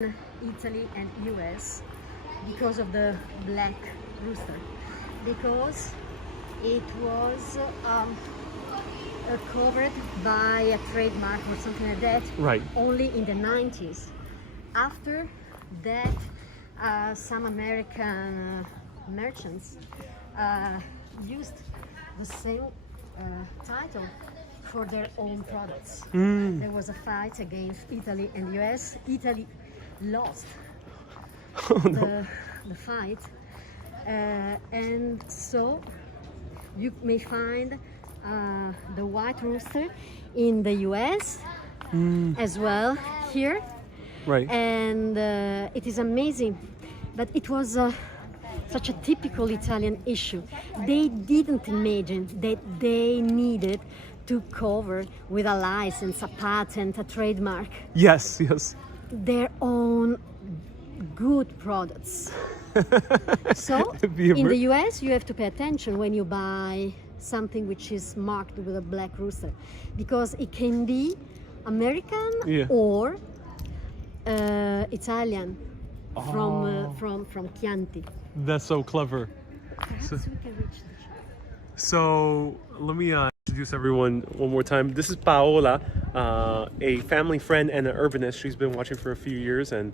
Italy and US because of the black rooster, because it was covered by a trademark or something like that, Right. only in the 90s. After that, some American merchants used the same title for their own products. There was a fight against Italy and US. Italy lost the fight, and so you may find the white rooster in the US as well here. Right. And it is amazing, but it was such a typical Italian issue. They didn't imagine that they needed to cover with a license, a patent, a trademark, Yes, yes. their own good products. So Be a in mer- the US you have to pay attention when you buy something which is marked with a black rooster, because it can be American Yeah. or Italian from Chianti. That's so clever. Perhaps we can reach the shop. So let me introduce everyone one more time. This is Paola, a family friend and an urbanist. She's been watching for a few years and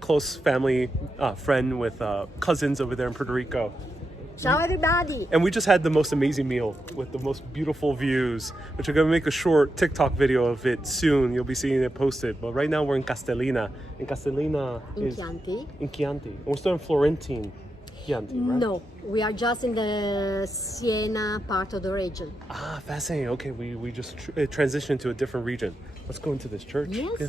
close family friend with cousins over there in Puerto Rico. Ciao everybody! And we just had the most amazing meal with the most beautiful views, which I'm going to make a short TikTok video of it soon. You'll be seeing it posted. But right now we're in Castellina. And Castellina is Chianti. in Chianti. And we're still in Florentine Chianti, right? No, we are just in the Siena part of the region. Ah, fascinating. Okay, we just transitioned to a different region. Let's go into this church. Yes. Yeah.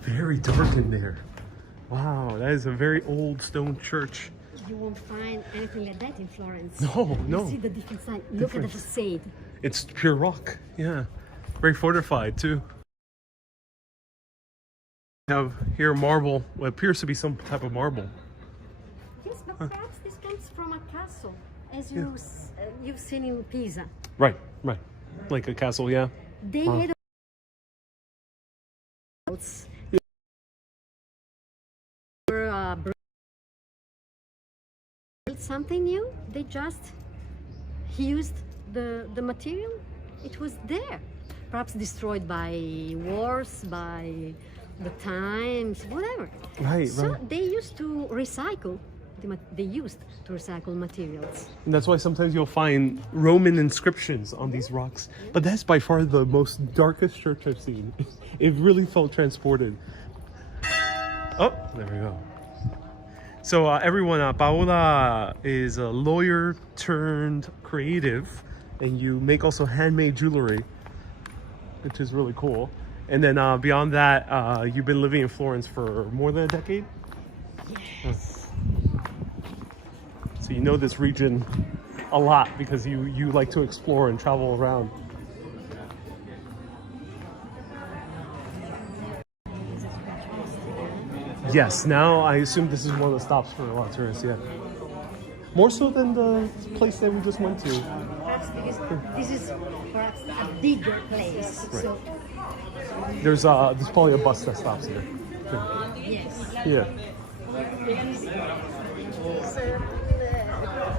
Very dark in there. Wow, that is a very old stone church. You won't find anything like that in Florence. No, no. You see the different side. Look at the Difference. facade. It's pure rock. Yeah. Very fortified too. We have here marble, what appears to be some type of marble. Yes, but perhaps this comes from a castle, as you've seen in Pisa. Right, right. Like a castle, yeah. They had built something new. They just used the material. It was there, perhaps destroyed by wars, by the times, whatever. Right, So right. they used to recycle. They used to recycle materials. And that's why sometimes you'll find Roman inscriptions on these rocks. But that's by far the most darkest church I've seen. It really felt transported. Oh, there we go. So everyone, Paola is a lawyer turned creative, and you make also handmade jewelry, which is really cool. And then beyond that, you've been living in Florence for more than a decade? Yes. So you know this region a lot because you like to explore and travel around. Yes, now I assume this is one of the stops for a lot of tourists, yeah. More so than the place that we just went to. Perhaps because this is perhaps a bigger place. Right. So There's probably a bus that stops here. yes. Yeah.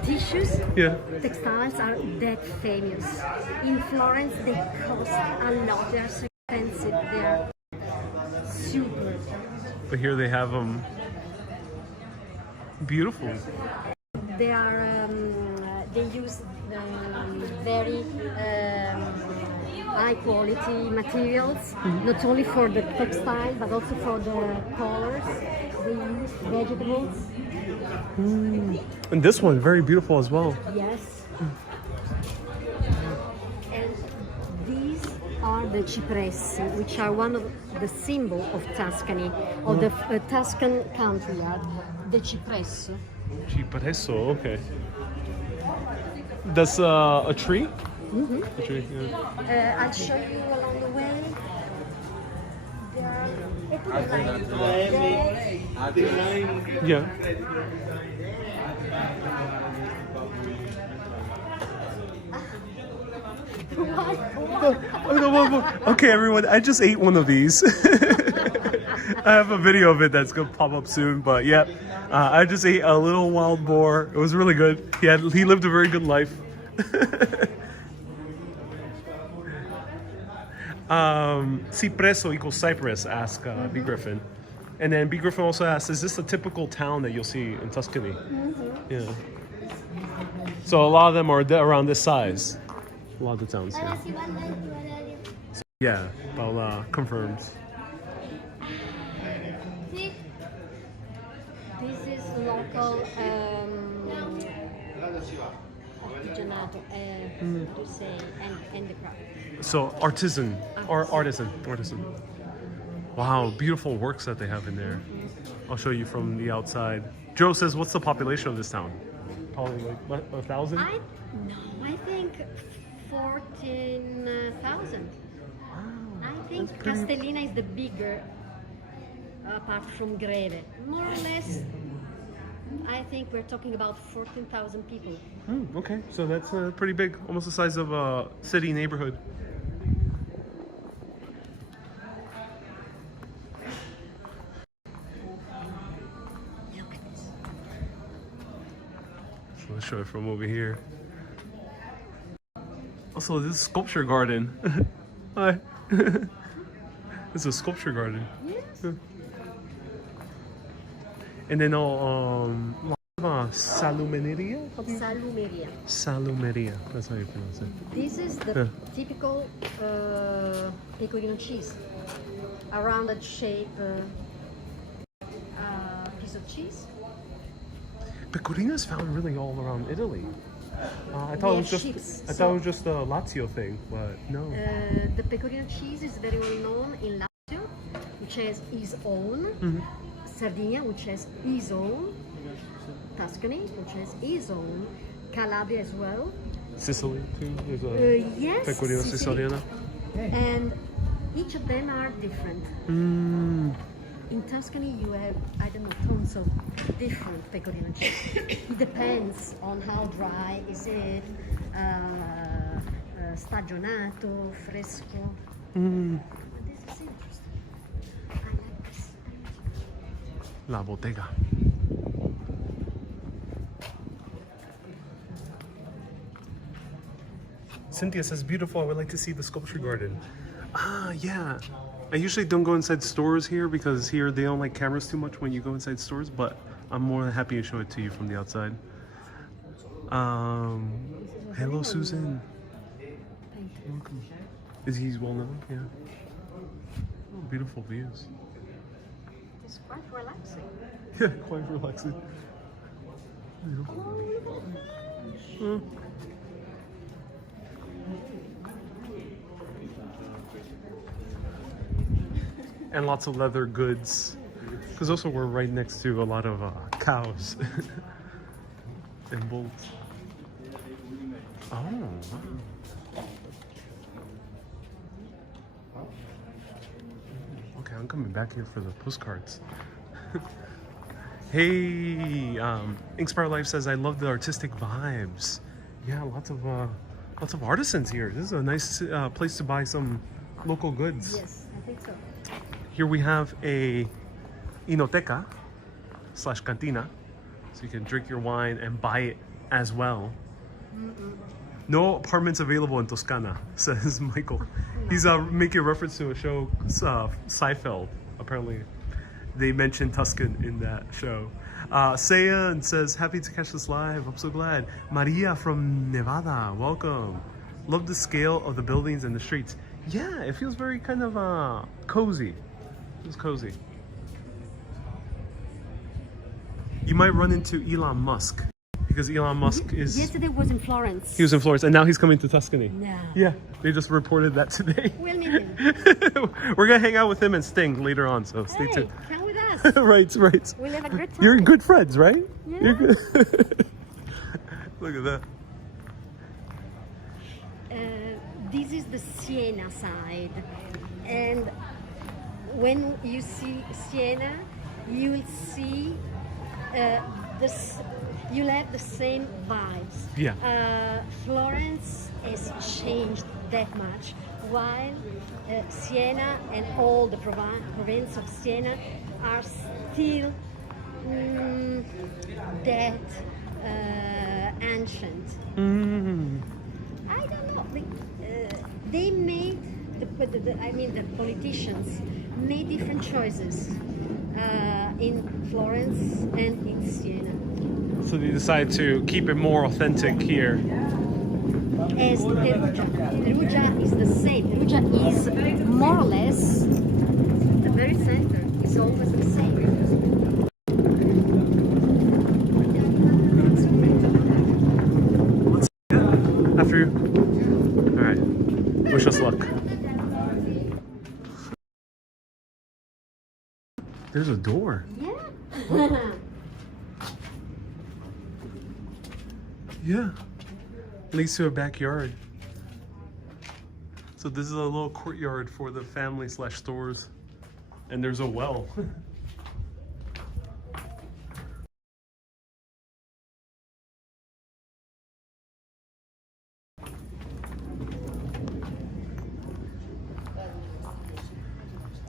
Tissues, Yeah. textiles are that famous. In Florence, they cost a lot. They are so expensive. They are super. But here they have them. Beautiful. They are. They use very high quality materials, not only for the textile but also for the colors. They use vegetables. And this one, very beautiful as well. Yes. And these are the cipressi, which are one of the symbol of Tuscany, of the Tuscan country yard. The cipresso. Cipresso, okay. That's a tree? Mm-hmm. A tree, yeah. I'll show you along the way. Yeah. Okay, everyone, I just ate one of these. I have a video of it that's gonna pop up soon, but yeah, I just ate a little wild boar. It was really good. He lived a very good life. Cipresso equals Cyprus, asked B. Griffin. And then B. Griffin also asked, is this a typical town that you'll see in Tuscany? Yeah. So a lot of them are around this size. A lot of the towns, yeah. So, yeah, Paola confirms. This is local artigianato, to say, and the craft. So artisan, or artisan. Wow, beautiful works that they have in there. I'll show you from the outside. Joe says, what's the population of this town? Probably like, what, 1,000? I think 14,000. I think Castellina is the bigger, apart from Greve. More or less, I think we're talking about 14,000 people. Okay, so that's pretty big, almost the size of a city neighborhood. Let's show it from over here. Also, this is sculpture garden. Hi. It's a sculpture garden. Yes. And then salumeria? Salumeria. Salumeria. That's how you pronounce it. This is the typical pecorino cheese. A rounded shape piece of cheese. Pecorino is found really all around Italy. I thought it was just a Lazio thing, but no. The pecorino cheese is very well known in Lazio, which has his own. Sardinia, which has his own. Tuscany, which has his own. Calabria as well. Sicily too. There's a Yes, pecorino Sicily. siciliana. And each of them are different. In Tuscany, you have, I don't know, tons of different pecorino cheese. It depends on how dry is it, stagionato, fresco. This is interesting. I like this. La bottega. Cynthia says, beautiful, I would like to see the sculpture garden. Ah, yeah. I usually don't go inside stores here because here they don't like cameras too much when you go inside stores, but I'm more than happy to show it to you from the outside. Hello, Susan. Welcome. Is he well known? Yeah. Oh, beautiful views. It's quite relaxing. Yeah, quite relaxing. Beautiful. Mm. And lots of leather goods, because also we're right next to a lot of cows and bulls. Oh, wow. Okay, I'm coming back here for the postcards. Hey, Inkspire Life says, I love the artistic vibes. Yeah, lots of artisans here. This is a nice place to buy some local goods. Yes, I think so. Here we have a inoteca / cantina, so you can drink your wine and buy it as well. No apartments available in Toscana, says Michael. He's making reference to a show, Seinfeld. Apparently, they mentioned Tuscan in that show. Sayan says, happy to catch this live. I'm so glad. Maria from Nevada, welcome. Love the scale of the buildings and the streets. Yeah, it feels very kind of cozy. It's cozy. You might run into Elon Musk because Elon Musk is. Yesterday was in Florence. He was in Florence, and now he's coming to Tuscany. No. Yeah, they just reported that today. We'll meet him. We're gonna hang out with him and Sting later on, so stay Hey, tuned. come with us. Right. We'll have a good time. You're good friends, right? Yeah. You're good. Look at that. This is the Siena side, and when you see Siena, you will see you'll have the same vibes. Yeah. Florence has changed that much, while Siena and all the province of Siena are still that ancient. I don't know. They made the politicians made different choices in Florence and in Siena. So they decided to keep it more authentic here. As Perugia. Perugia is the same. Perugia is more or less the very center. It's always the same. After you. All right. Wish us luck. There's a door. Yeah. Yeah. Leads to a backyard. So this is a little courtyard for the family / stores. And there's a well.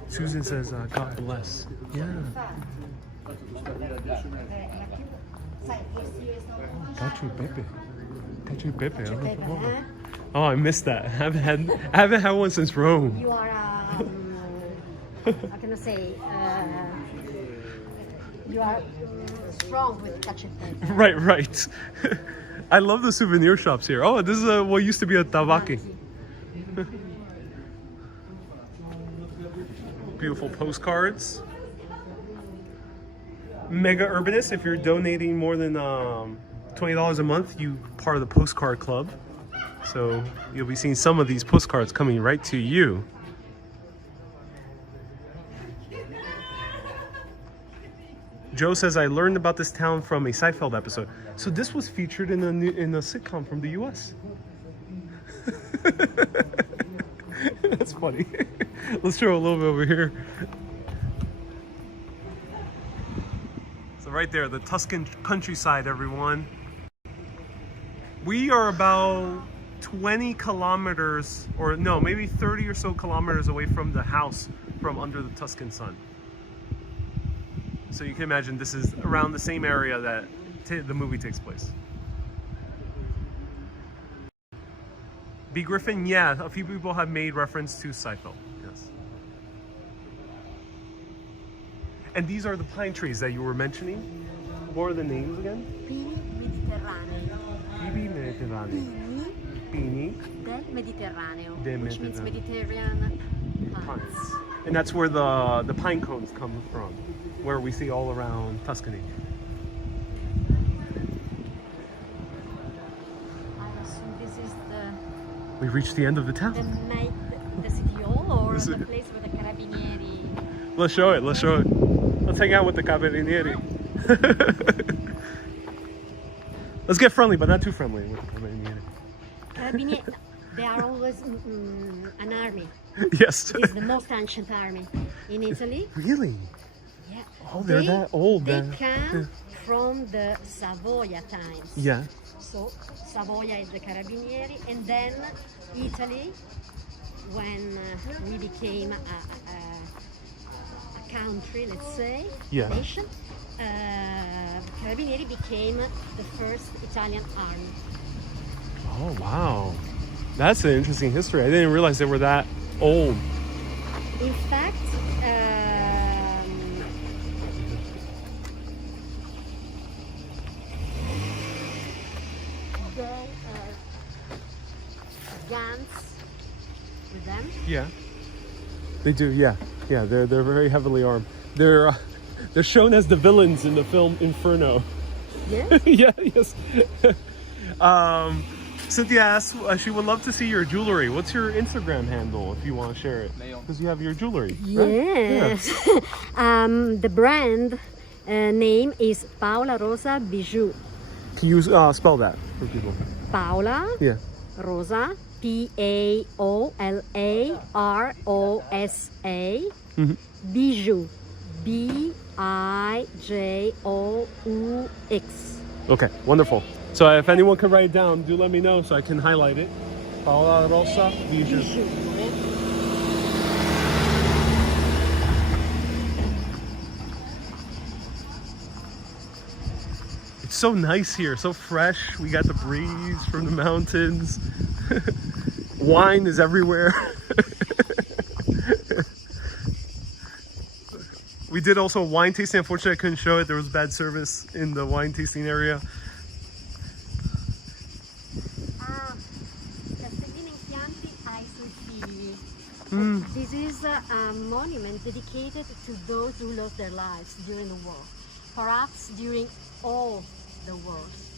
Susan says, God bless. Yeah. Cacio Pepe. Cacio Pepe. I don't know if I- Oh, I missed that. I haven't had one since Rome. You are, how can I say, you are strong with cacio e pepe. Right. I love the souvenir shops here. Oh, this is what used to be a tabaki. Beautiful postcards. Mega Urbanist, if you're donating more than $20 a month, you part of the postcard club. So you'll be seeing some of these postcards coming right to you. Joe says, I learned about this town from a Seinfeld episode. So this was featured in a sitcom from the US. That's funny. Let's show a little bit over here. So right there, the Tuscan countryside, everyone. We are about 20 kilometers, or no, maybe 30 or so kilometers away from the house from under the Tuscan sun. So you can imagine this is around the same area that the movie takes place. B. Griffin, yeah, a few people have made reference to Seinfeld, yes. And these are the pine trees that you were mentioning. What are the names again? Pini mediterranei. Pini mediterranei. Pini Pini del Mediterraneo, del which means Mediterraneo. Mediterranean pines. pines. And that's where the pine cones come from, where we see all around Tuscany. I assume this is We reached the end of the town. the city hall or This the is- place where the carabinieri. Let's show it. Let's show it. Let's hang out with the carabinieri. Let's get friendly, but not too friendly with the carabinieri. Carabinieri, they are always an army. Yes. It's the most ancient army in Italy. Really? Yeah. Oh, they're that old. They then. come from the Savoia times. Yeah. So Savoia is the Carabinieri, and then Italy, when we became a country, let's say, Yeah. nation, Carabinieri became the first Italian army. Oh wow, that's an interesting history. I didn't realize they were that old. In fact, they guns with them. Yeah. They do. Yeah. Yeah. They're very heavily armed. They're shown as the villains in the film Inferno. Yeah. Yeah. Yes. Cynthia asks, she would love to see your jewelry. What's your Instagram handle if you want to share it? Because you have your jewelry. Right? Yes. The brand name is Paola Rosa Bijou. Can you spell that for people? Paola Yeah. Rosa, Paola Rosa, Mhm. Bijou, Bijous. Okay. Wonderful. So if anyone can write it down, do let me know so I can highlight it. Paola Rosa Bijou. Bijou. It's so nice here, so fresh. We got the breeze from the mountains. Wine is everywhere. We did also a wine tasting. Unfortunately, I couldn't show it. There was bad service in the wine tasting area. Castellina Impianti ai suoi figli. This is a monument dedicated to those who lost their lives during the war, perhaps during all the wars,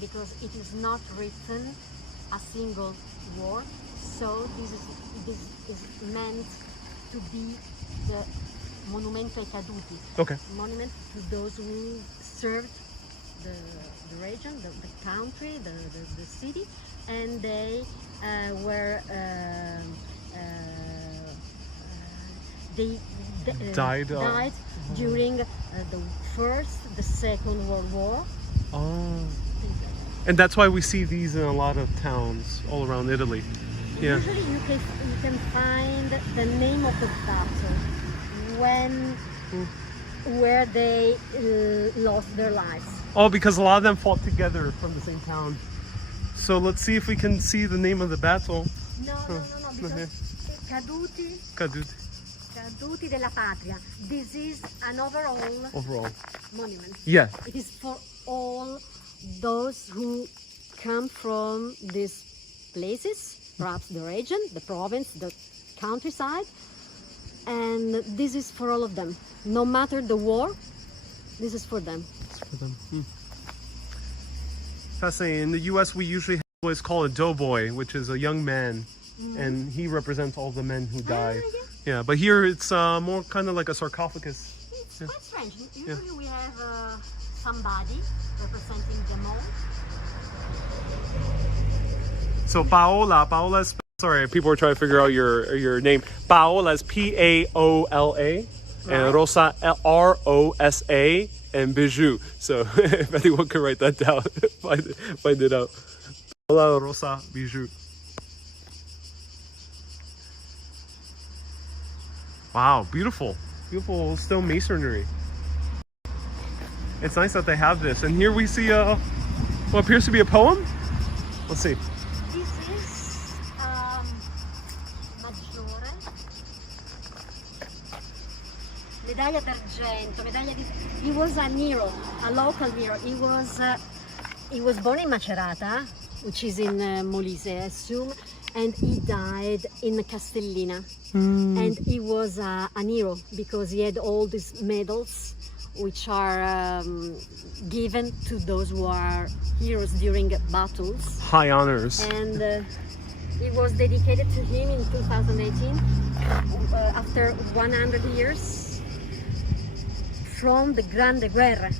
because it is not written a single word. So this is meant to be the monumento ai caduti, Okay. monument to those who served the region, the country, the city, and they were they Died, during the First, the Second World War. Oh. Things like that. And that's why we see these in a lot of towns all around Italy. Yeah. Usually you can find the name of the battle where they lost their lives. Oh, because a lot of them fought together from the same town. So let's see if we can see the name of the battle. No, because caduti della patria. This is an Overall. monument. Yeah. It is for all those who come from these places, perhaps the region, the province, the countryside, and this is for all of them. No matter the war, this is for them. It's for them. Fascinating. In the U.S., we usually have what's called a doughboy, which is a young man, and he represents all the men who died. Yeah, but here it's more kind of like a sarcophagus. It's quite strange. Usually we have somebody representing them all. So Paola's, sorry, people are trying to figure out your name. Paola's Paola, and Rosa Rosa, and Bijou. So if anyone can write that down, find it out. Paola Rosa Bijou. Wow, beautiful beautiful stone masonry. It's nice that they have this. And here we see what appears to be a poem. Let's see. This is Maggiore. medaglia d'argento, he was a hero, a local hero. He was born in Macerata, which is in Molise, I assume, and he died in Castellina. And he was an hero because he had all these medals which are given to those who are heroes during battles. High honors. And it was dedicated to him in 2018, after 100 years from the Grande Guerra.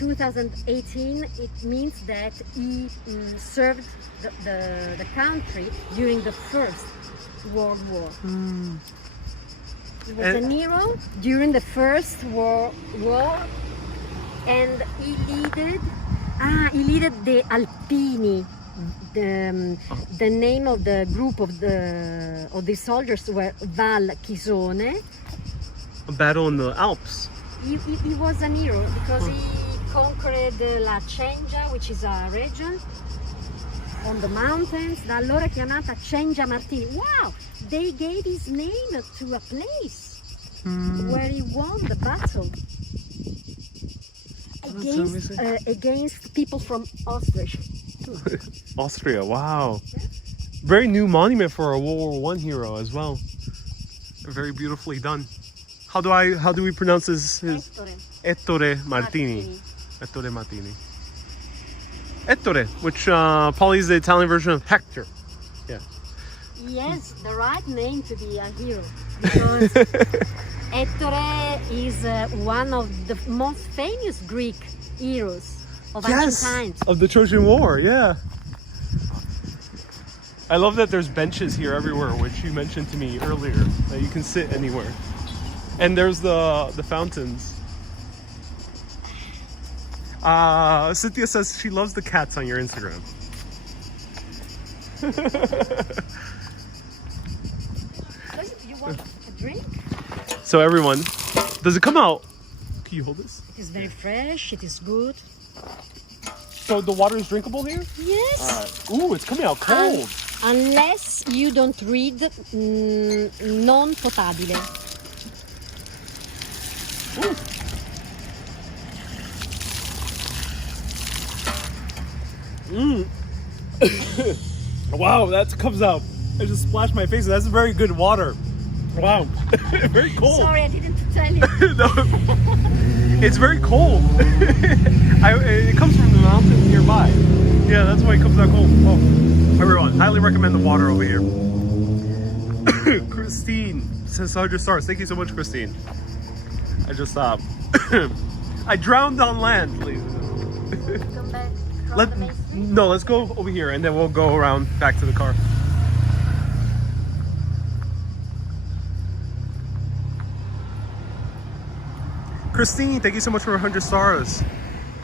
2018, it means that he served the country during the First World War. He was a hero during the First World War, and he led the Alpini. The name of the group of the soldiers were Val Chisone. A battle in the Alps. He was a hero because he conquered La Cengia, which is a region on the mountains, da allora chiamata Cengia Martini. Wow! They gave his name to a place where he won the battle against people from Austria. Austria, wow. Yeah. Very new monument for a World War I hero as well. Very beautifully done. How do we pronounce his Ettore Martini. Ettore Martini. Ettore, which probably is the Italian version of Hector. Yeah. Yes, the right name to be a hero, because Ettore is one of the most famous Greek heroes of ancient times. Of the Trojan War, yeah. I love that there's benches here everywhere, which you mentioned to me earlier, that you can sit anywhere. And there's the fountains. Cynthia says she loves the cats on your Instagram. You want a drink? So everyone, does it come out? Can you hold this? It is very fresh, it is good. So the water is drinkable here? Yes. Ooh, it's coming out cold. Unless you don't read non potabile. Wow, that comes out. I just splashed my face. That's very good water. Wow. Very cold. Sorry, I didn't tell you. No. It's very cold. It comes from the mountain nearby. Yeah, that's why it comes out cold. Oh, everyone, highly recommend the water over here. Christine says 100 stars. Thank you so much, Christine. I just stopped. I drowned on land, please. Come back. No, let's go over here and then we'll go around back to the car. Christine, thank you so much for 100 stars.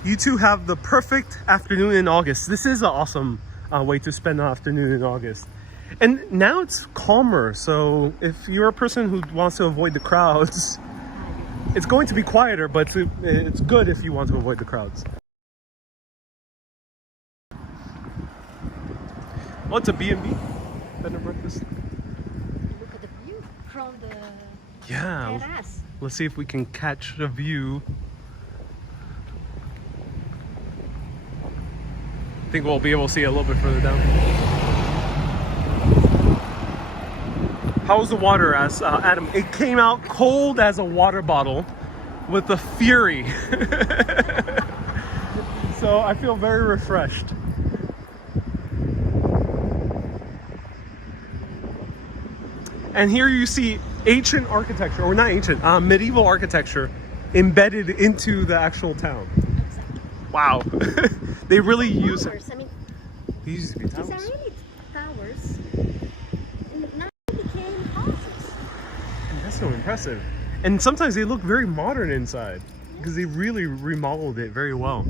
You two have the perfect afternoon in August. This is an awesome way to spend an afternoon in August. And now it's calmer, so if you're a person who wants to avoid the crowds, it's going to be quieter, but it's good if you want to avoid the crowds. Oh, it's a B&B. Bed and breakfast. Look at the view from the terrace. Let's see if we can catch the view. I think we'll be able to see it a little bit further down. How was the water, Adam? It came out cold as a water bottle with a fury. So I feel very refreshed. And here you see ancient architecture, or not ancient, medieval architecture embedded into the actual town. Exactly. Wow. They really use it. I mean, these used to be towers. These are really towers. And now they became houses. And that's so impressive. And sometimes they look very modern inside because they really remodeled it very well.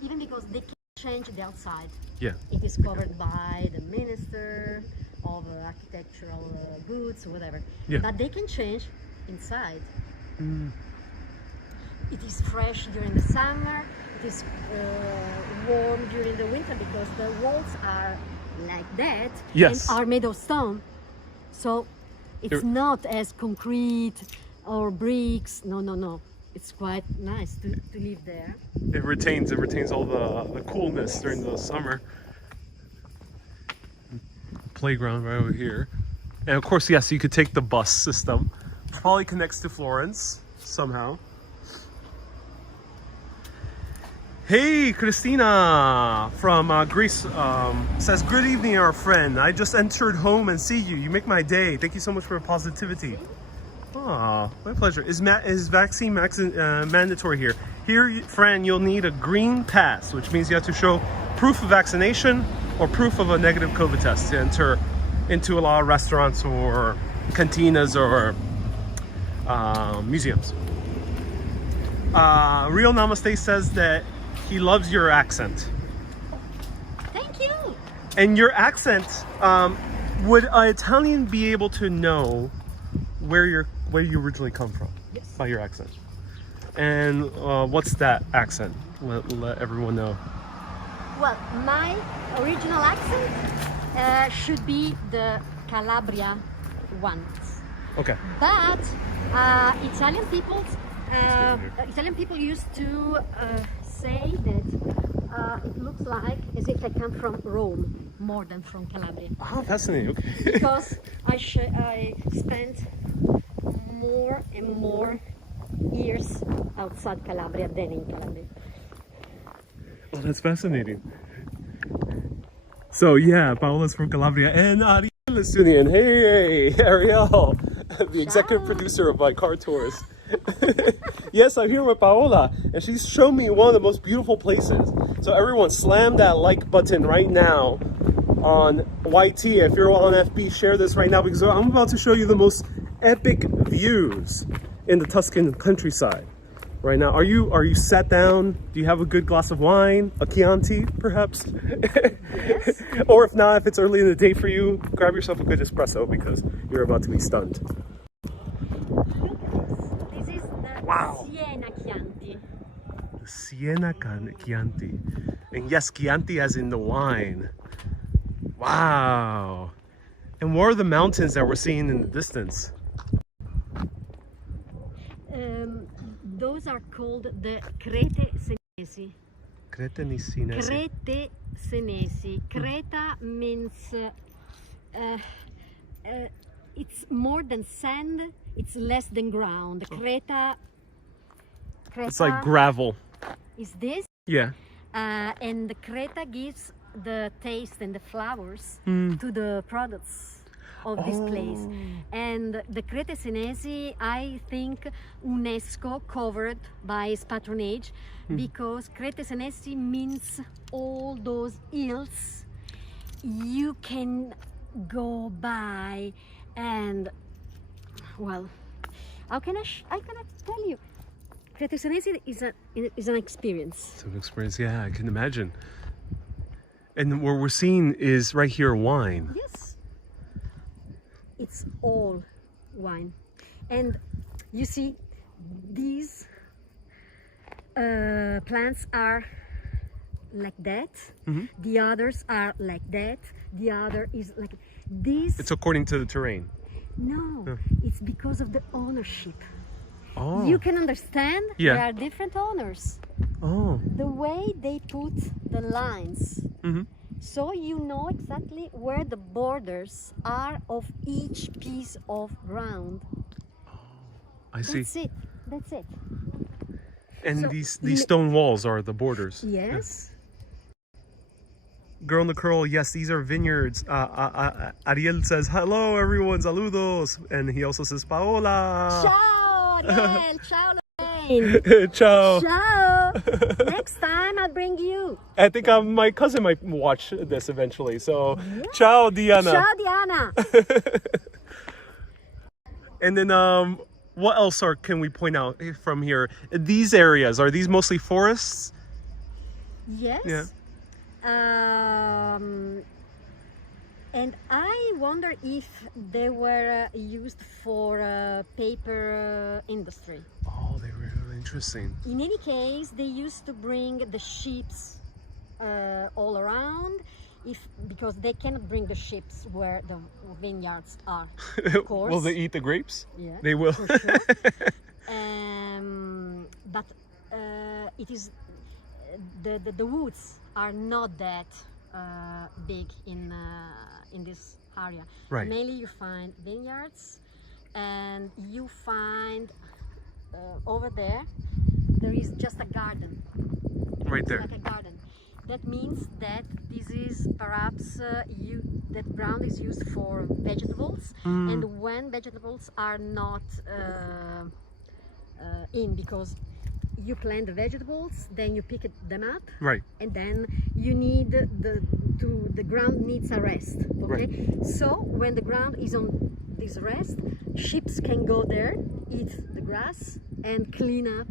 Even because they can change the outside. Yeah. It is covered by the minister of architectural goods or whatever. Yeah. But they can change inside. It is fresh during the summer. It is warm during the winter because the walls are like that. Yes. And are made of stone. So it's not as concrete, or bricks. No, no, no. It's quite nice to live there. It retains all the coolness during the summer. Playground right over here. And of course, yes, you could take the bus system. Probably connects to Florence somehow. Hey, Christina from Greece says, good evening, our friend. I just entered home and see you. You make my day. Thank you so much for your positivity. Ah, my pleasure. Is vaccine mandatory here? Here, friend, you'll need a green pass, which means you have to show proof of vaccination or proof of a negative COVID test to enter into a lot of restaurants or cantinas or museums. Real Namaste says that he loves your accent. Thank you. And your accent, would an Italian be able to know where you originally come from? Yes. By your accent? And what's that accent? Let everyone know. Well, my original accent should be the Calabria one. Okay. But Italian people used to say that it looks like as if I come from Rome more than from Calabria. Oh, fascinating. Okay. Because I spent more and more years outside Calabria than in Calabria. Oh, that's fascinating. So yeah, Paola's from Calabria and Ariel is tuning in. Hey, Ariel, the executive producer of my car tours. Yes, I'm here with Paola, and she's shown me one of the most beautiful places. So everyone, slam that like button right now on YT. If you're on FB, share this right now because I'm about to show you the most epic views in the Tuscan countryside. Right now, are you sat down? Do you have a good glass of wine, a Chianti, perhaps? Yes. Or if not, if it's early in the day for you, grab yourself a good espresso because you're about to be stunned. This is the Wow. Siena Chianti. The Siena Chianti. And yes, Chianti as in the wine. Wow. And what are the mountains that we're seeing in the distance? Those are called the Crete Senesi. Crete Senesi. Crete Senesi. Creta means it's more than sand, it's less than ground. Creta It's like gravel. is this. Yeah. And the Creta gives the taste and the flowers to the products of this place. And the Crete Senesi, I think UNESCO covered by its patronage because Crete Senesi means all those hills you can go by and, well, I cannot tell you. Crete Senesi is an experience. It's an experience, yeah, I can imagine. And what we're seeing is right here wine. Yes. It's all wine. And you see, these plants are like that. The others are like that. The other is like this. It's according to the terrain. No, it's because of the ownership. Oh. You can understand Yeah. there are different owners. Oh. The way they put the lines. So you know exactly where the borders are of each piece of ground. I see. That's it. That's it. And So, these stone walls are the borders. Yes. Girl in the curl, yes, these are vineyards. Ariel says, hello everyone, saludos. And he also says, Paola. Ciao, Ariel. Ciao, Lorraine. Ciao. Ciao. Next time I'll bring you. I think my cousin might watch this eventually. So, ciao, Diana. Ciao, Diana. And then, what else can we point out from here? These areas, are these mostly forests? Yes. Yeah. And I wonder if they were used for paper industry. Oh, they were really interesting. In any case, they used to bring the ships all around, because they cannot bring the ships where the vineyards are. Of course. Will they eat the grapes? Yeah, They will. for sure. But it is the woods are not that big in this area. Right. Mainly you find vineyards, and you find over there is just a garden. Right there. Like a garden. That means that this is perhaps that ground is used for vegetables, and when vegetables are not in, because you plant the vegetables, then you pick them up, Right. and then you need the ground needs a rest. Okay, Right. so when the ground is on this rest, sheep can go there, eat the grass, and clean up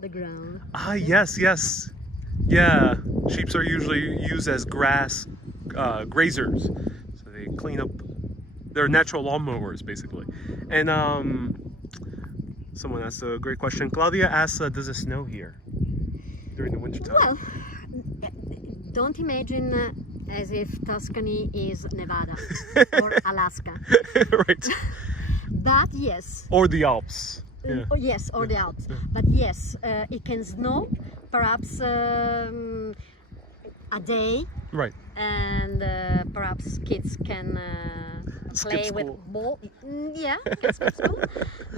the ground. Ah, yes, yes. Yeah, sheep are usually used as grass grazers, so they clean up. They're natural lawnmowers, basically. And someone asked a great question. Claudia asks, does it snow here during the winter time? Well, don't imagine as if Tuscany is Nevada or Alaska. Right. But yes. Or the Alps. Yeah. Oh, yes, or the Alps. But yes, it can snow, perhaps a day, Right. and perhaps kids can play Skip with school. ball. Yeah, can skip school,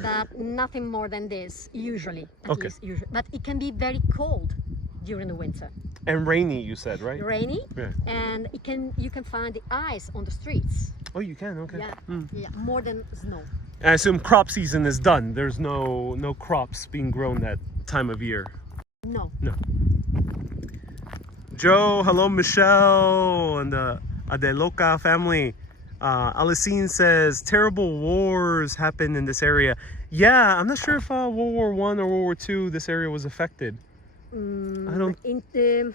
but nothing more than this usually. At Okay. least usually. But it can be very cold during the winter. And rainy, you said, right? Rainy, Yeah. and you can find the ice on the streets. Oh, you can. Okay. Yeah, yeah, more than snow. I assume crop season is done. There's no crops being grown that time of year. No. No. Joe, hello, Michelle, and the Adeloca family. Alicine says terrible wars happened in this area. Yeah, I'm not sure if World War I or World War II this area was affected. I don't. In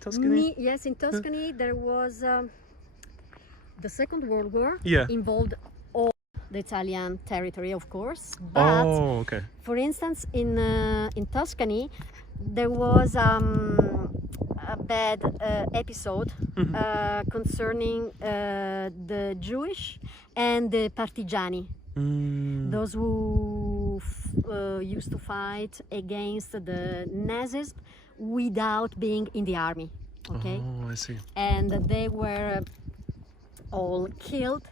Tuscany. Yes, in Tuscany there was the Second World War. Yeah. Involved all the Italian territory, of course. But Oh, okay. for instance, in Tuscany, there was a bad episode concerning the Jewish and the Partigiani. Those who used to fight against the Nazis without being in the army. Okay. Oh, I see. And they were all killed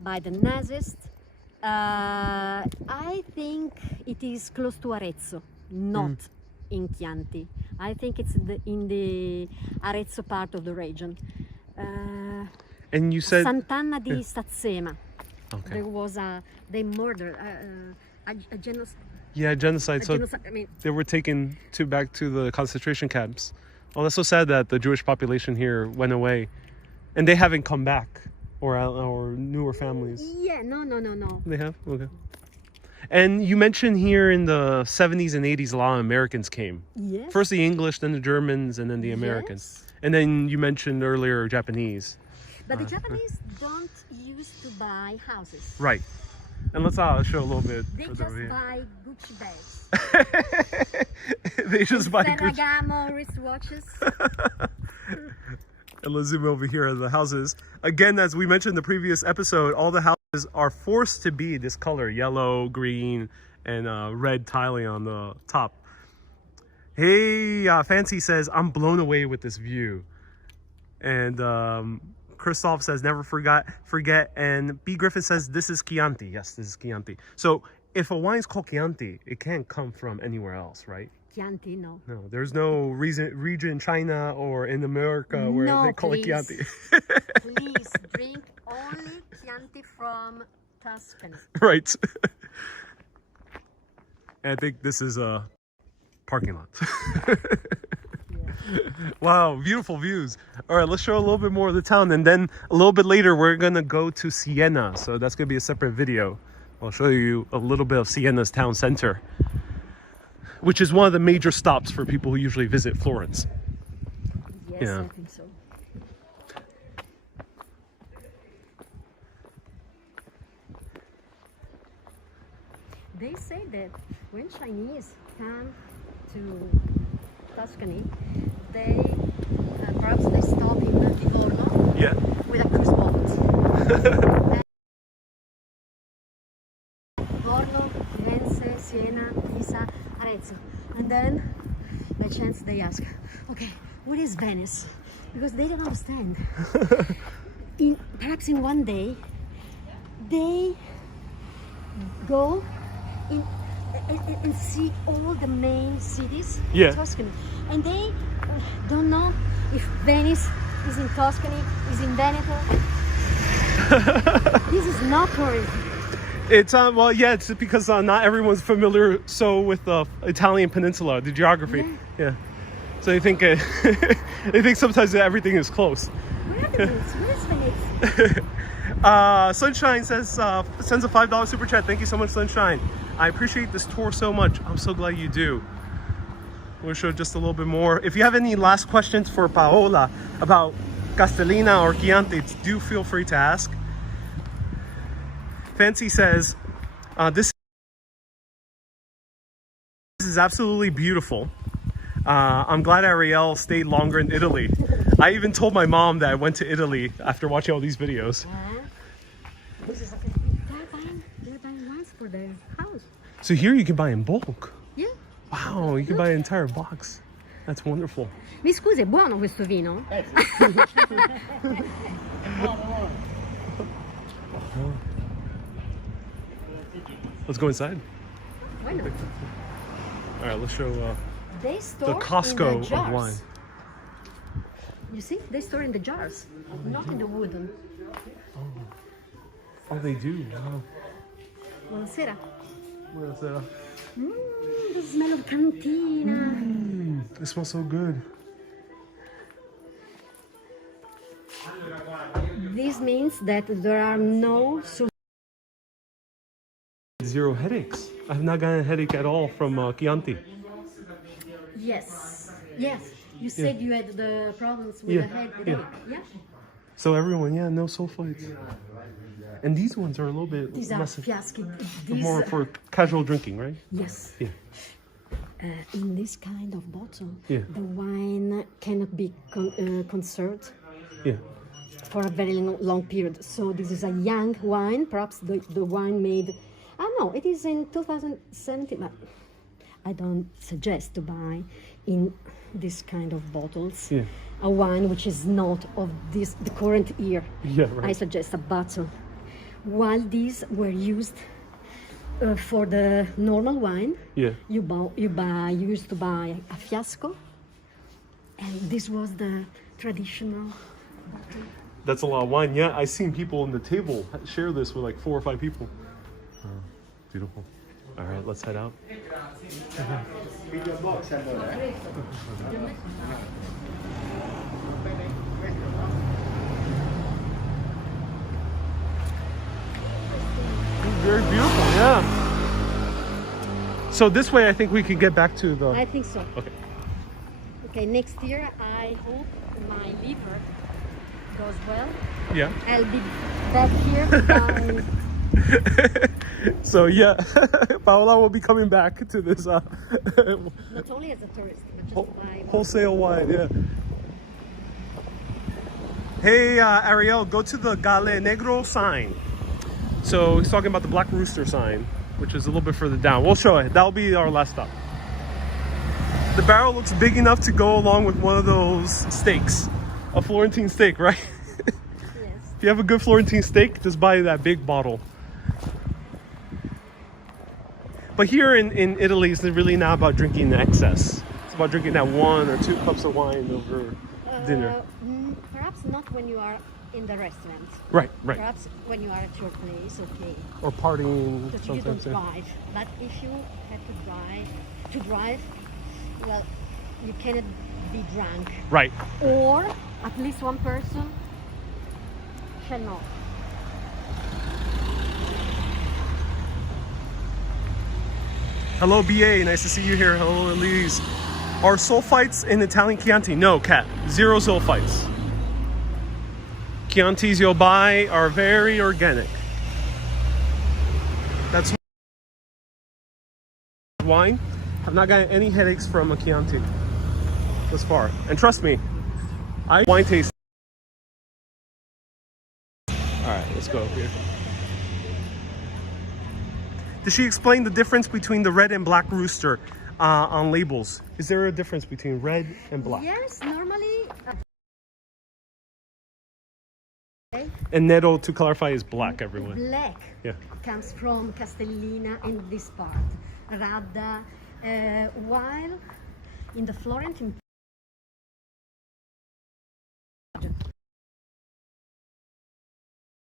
by the Nazis. I think it is close to Arezzo, not in Chianti. I think it's in the Arezzo part of the region. And you said Sant'Anna di Stazzema. Okay. There was they murdered a genocide. Yeah, genocide. So I mean, they were taken back to the concentration camps. Oh, that's so sad that the Jewish population here went away, and they haven't come back, or newer families. yeah, no. They have? Okay. And you mentioned here in the 70s and 80s a lot of Americans came. Yes. First the English, then the Germans, and then the Americans. Yes. And then you mentioned earlier Japanese. But the Japanese don't used to buy houses. Right. And let's show a little bit. They further just over here. buy Gucci bags. They just buy Gucci. Ferragamo wristwatches. And let's zoom over here at the houses. Again, as we mentioned in the previous episode, all the houses are forced to be this color, yellow, green, and red tiling on the top. Hey, Fancy says, I'm blown away with this view. And Christoph says, never forget. And B. Griffin says, this is Chianti. Yes, this is Chianti. So if a wine's called Chianti, it can't come from anywhere else, right? Chianti, no. No, there's no region in China or in America where No, they call please. it Chianti. Please drink only Chianti from Tuscany. Right. And I think this is a parking lot. Wow, beautiful views. All right, let's show a little bit more of the town, and then a little bit later we're gonna go to Siena, so that's gonna be a separate video. I'll show you a little bit of Siena's town center, which is one of the major stops for people who usually visit Florence. Yes, Yeah. I think so. They say that when Chinese come to Tuscany, they perhaps they stop in Livorno Yeah. with a cruise boat. Borno, Firenze, Siena, Pisa, Arezzo. And then, by chance, they ask, okay, what is Venice? Because they don't understand. Perhaps in one day, they go in and see all the main cities in Tuscany. And they don't know if Venice is in Tuscany, is in Veneto. This is not tourism. It's well, yeah, it's because not everyone's familiar with the Italian peninsula, the geography. Yeah. So they think they think sometimes that everything is close. Where is Venice? Sunshine says sends a $5 super chat. Thank you so much, Sunshine. I appreciate this tour so much. I'm so glad you do. We'll show just a little bit more. If you have any last questions for Paola about Castellina or Chianti, do feel free to ask. Fancy says, this is absolutely beautiful. I'm glad Ariel stayed longer in Italy. I even told my mom that I went to Italy after watching all these videos. They're buying wines for their house. So here you can buy in bulk. Yeah. Wow, you can buy an entire box. That's wonderful. Mi scusi, è buono questo vino? Let's go inside. Why not? All right, let's show They store the Costco in the jars. of wine. You see, they store in the jars, not in the wooden. Oh, they do. Wow. Buonasera. Buonasera. The smell of cantina. It smells so good. This means that there are no Zero headaches. I have not gotten a headache at all from Chianti. Yes. You said you had the problems with the headache. Yeah. So everyone, no sulfites. And these ones are a little bit These are less, fiaschi. more for casual drinking, right? Yes. Yeah. In this kind of bottle, Yeah. the wine cannot be conserved Yeah. for a very long period. So this is a young wine, perhaps the wine made, no, it is in 2017, but I don't suggest to buy in this kind of bottles a wine which is not of the current year. Yeah, right. I suggest a bottle. While these were used for the normal wine, you used to buy a fiasco, and this was the traditional bottle. That's a lot of wine. Yeah, I've seen people on the table share this with like 4 or 5 people. Oh, beautiful. All right, let's head out. Very beautiful, yeah. So this way I think we can get back to the... I think so. Okay. Okay, next year I hope my liver goes well. Yeah. I'll be back here by... So yeah, Paola will be coming back to this not only as a tourist, but just by... wholesale wine, yeah. Hey Ariel, go to the Gale Negro sign. So he's talking about the Black Rooster sign, which is a little bit further down. We'll show it. That'll be our last stop. The barrel looks big enough to go along with one of those steaks. A Florentine steak, right? Yes. If you have a good Florentine steak, just buy that big bottle. But here in Italy, it's really not about drinking in excess. It's about drinking that 1 or 2 cups of wine over dinner. Perhaps not when you are in the restaurant. Right. Perhaps when you are at your place, okay. Or partying Because you don't sometimes. drive. But if you have to drive, well, you cannot be drunk. Right. Or at least one person shall not. Hello, BA. Nice to see you here. Hello, Elise. Are sulfites in Italian Chianti? No, Kat. 0 sulfites. Chiantis you'll buy are very organic. That's wine. I've not gotten any headaches from a Chianti thus far. And trust me, wine tastes Let's go up here. Did she explain the difference between the red and black rooster on labels? Is there a difference between red and black? Yes, normally. And Nero, to clarify, is black, everyone. Black Yeah. comes from Castellina in this part. Radda, while in the Florentine.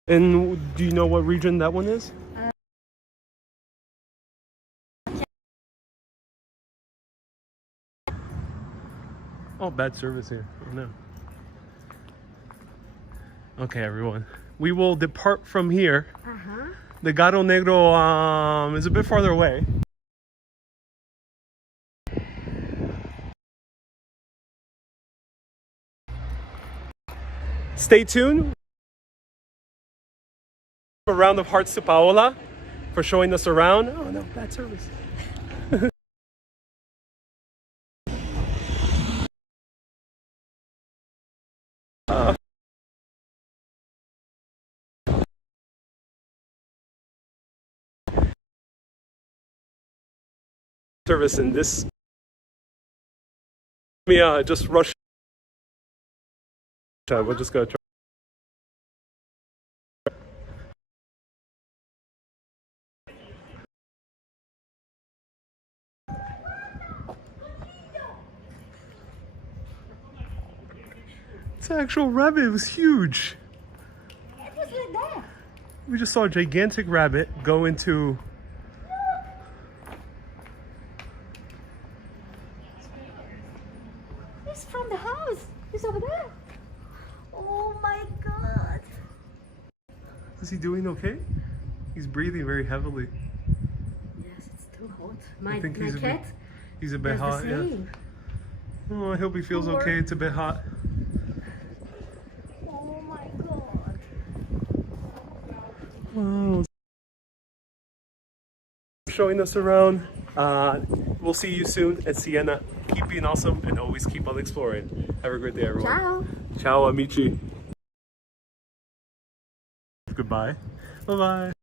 And do you know what region that one is? Oh, bad service here. Oh, no. Okay, everyone. We will depart from here. The Gato Negro is a bit farther away. Stay tuned. A round of hearts to Paola for showing us around. Oh no, bad service. Service in this. Let me just rush. We'll just go try. It's an actual rabbit. It was huge. It was like that. We just saw a gigantic rabbit go into. It's from the house. It's over there. Oh my God. Is he doing okay? He's breathing very heavily. Yes, it's too hot. My think cat. He's a bit does hot. the Yeah. same. Oh, I hope he feels Poor. okay. It's a bit hot. Oh my God. Wow. Showing us around. We'll see you soon at Siena. Keep being awesome and always keep on exploring. Have a great day, everyone. Ciao. Ciao, amici. Goodbye. Bye-bye.